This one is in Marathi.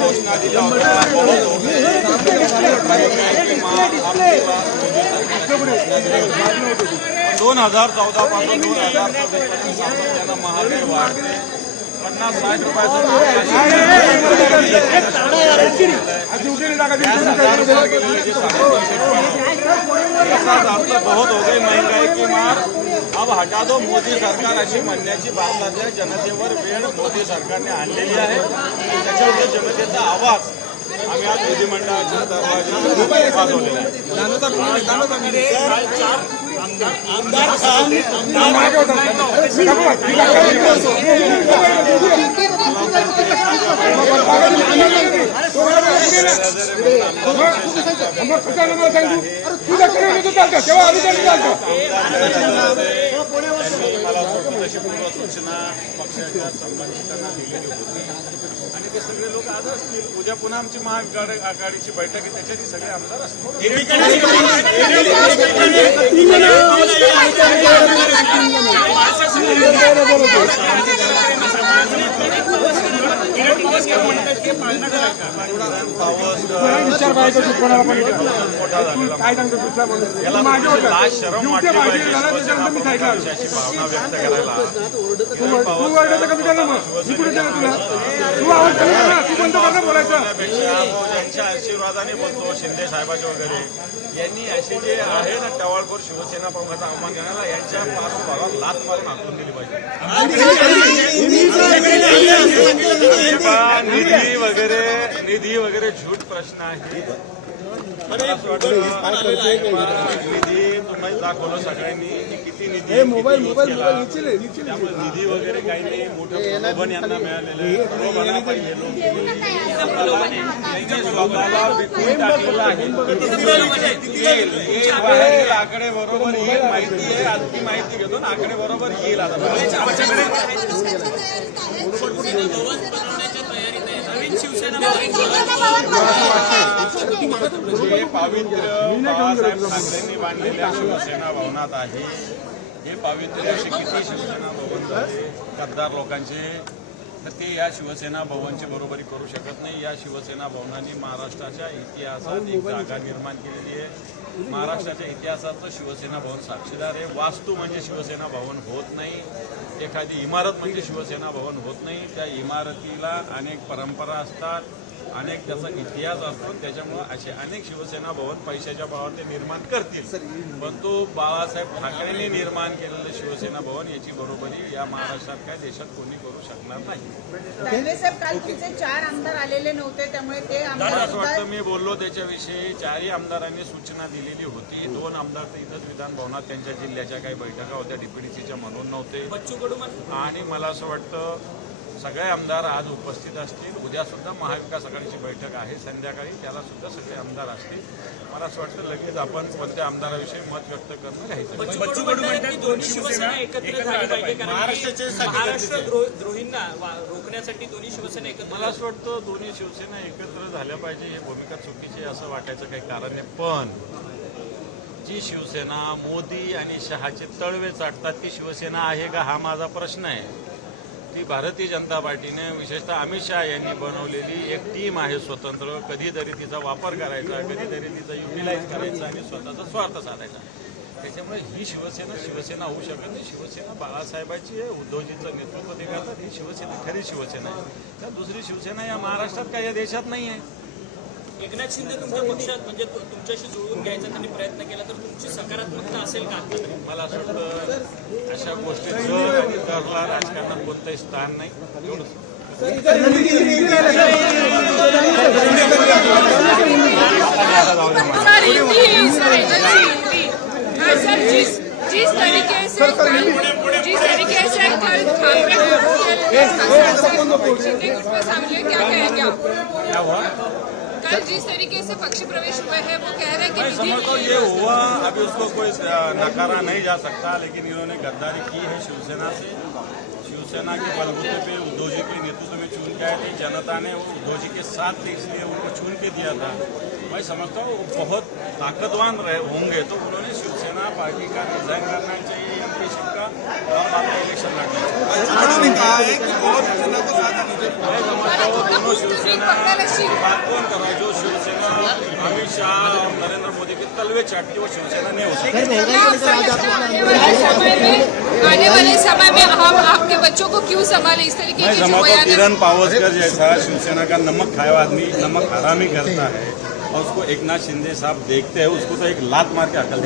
घोषणा दिल्या होत्या 2014 पासून 2026 सातत्यानं महागाई वाढते. 50-60 रुपयाचं बहुत हो गई महंगाई की मार, अब हटा दो मोदी सरकार अशी म्हणण्याची भारताच्या जनतेवर वेळ मोदी सरकारने आणलेली आहे. त्याच्यामुळे जनतेचा आवाज आम्ही आज विधिमंडळाच्या दरवाजात वाजवलेला मला तशी पूर्वसूचना पक्षाच्या संबंधितांना दिलेली होती आणि ते सगळे लोक आज असतील. उद्या पुन्हा आमची महाआघाडीची बैठक आहे, त्याच्यात सगळे आमदार असतील. शरम वाटली पाहिजे पक्षाची भावना व्यक्त करायला. यांच्या आशीर्वादाने बोलतो शिंदे साहेबांचे वगैरे यांनी असे जे आहे ना टवाळखोर शिवसेना प्रमुखाचा अवमान करण्याला यांच्या पार्श्वभागावर लात मारून हाकलून दिली पाहिजे. निधी वगैरे झूट प्रश्न आहे. निधी तुम्ही दाखवलं सगळ्यांनी किती निधी त्यामुळे निधी वगैरे काही नाही. मोठं प्रलोभन यांना मिळालेलं आहे. प्रलोभनाला पाहिजे स्वतःला विकून टाकलेलं आहे. आकडे बरोबर येईल माहिती आहे. आजची माहिती घेतो ना आकडे बरोबर येईल. आता जे पावित्र्य बाळासाहेब ठाकरेंनी बांधलेल्या शिवसेना भवनात आहे, हे पावित्र्य असे किती शिवसेना भवन झाले गद्दार लोकांचे, तर ते या शिवसेना भवनची बरोबरी करू शकत नाही. या शिवसेना भवनाने महाराष्ट्राच्या इतिहासात एक जागा निर्माण केलेली आहे. महाराष्ट्राच्या इतिहासाचं शिवसेना भवन साक्षीदार आहे. वास्तू म्हणजे शिवसेना भवन होत नाही. एखादी इमारत म्हणजे शिवसेना भवन होत नाही. त्या इमारतीला अनेक परंपरा असतात, अनेक त्याचा इतिहास असतो. त्याच्यामुळे असे अनेक शिवसेना भवन पैशाच्या भावावर ते निर्माण करतील, पण तो बाळासाहेब ठाकरेंनी निर्माण केलेलं शिवसेना भवन याची बरोबरी या महाराष्ट्रात काय देशात कोणी करू शकणार नाही. काल तुमचे 4 आमदार आलेले नव्हते, त्यामुळे ते असं वाटतं मी बोललो त्याच्याविषयी. 4ही आमदारांनी सूचना दिलेली होती. 2 आमदार तर इथंच विधान भवनात त्यांच्या जिल्ह्याच्या काही बैठका होत्या डीपीडीसीच्या म्हणून नव्हते. आणि मला असं वाटतं सगळे आमदार आज उपस्थित असतील. उद्या सुद्धा महाविकास आघाडीची बैठक आहे संध्याकाळी, त्याला सुद्धा सगळे आमदार असतील. मला असं वाटतं लगेच आपण कोणत्या आमदाराविषयी मत व्यक्त करणं घ्यायचं. द्रोहींना रोखण्यासाठी दोन्ही शिवसेना एकत्र, मला असं वाटतं दोन्ही शिवसेना एकत्र झाल्या पाहिजे. ही भूमिका चुकीची असं वाटायचं काही कारण नाही. पण जी शिवसेना मोदी आणि शहाचे तळवे चाटतात ती शिवसेना आहे का, हा माझा प्रश्न आहे. ती भारतीय जनता पार्टीने विशेषतः अमित शहा यांनी बनवलेली एक टीम आहे स्वतंत्र. कधीतरी तिचा वापर करायचा, कधीतरी तिचा युटिलाइज करायचा आणि स्वतःचा स्वार्थ साधायचा. त्याच्यामुळे ही शिवसेना होऊ शकत नाही. शिवसेना बाळासाहेबांची आहे, उद्धवजींचं नेतृत्व ते करतात. ही शिवसेना खरी शिवसेना आहे. तर दुसरी शिवसेना या महाराष्ट्रात काय या देशात नाही आहे. एकनाथ शिंदे तुमच्या पक्षात म्हणजे तुमच्याशी जुळवून घ्यायचा त्यांनी प्रयत्न केला तर तुमची सकारात्मकता असेल का? मला असं वाटतं अशा गोष्टी करला राजकारणात कोणतंही स्थान नाही. जिस तरीके से सामने क्या कहेंगे आप? कल जिस तरीके से पक्षी प्रवेश हुए हैं वो कह रहे हैं कि समझता ये हुआ, अभी उसको कोई नकारा नहीं जा सकता, लेकिन इन्होंने गद्दारी की है शिवसेना से। शिवसेना के बलबूते पे उद्धव जी के नेतृत्व में चुन के आए थे, जनता ने उद्धव जी के साथ थे इसलिए उनको चुन के दिया था। मैं समझता हूँ वो बहुत ताकतवान होंगे तो उन्होंने शिवसेना पार्टी का डिजाइन करना चाहिए, एमपी का और अपना इलेक्शन लड़ना चाहिए। मैं समझता हूँ दोनों शिवसेना बात कौन कर रहा है? जो शिवसेना अमित शाह और नरेंद्र मोदी के तलवे चाटती वो शिवसेना नहीं हो सकती। आने वाले समय में हम आपके बच्चों को क्यों संभाले इस तरीके मैं की जो समझता हूँ बयान किरण पावसकर जैसा शिवसेना का नमक खाया हुआ आदमी नमक हरामी करता है और उसको एकनाथ शिंदे साहब देखते हैं, उसको तो एक लात मार के अकल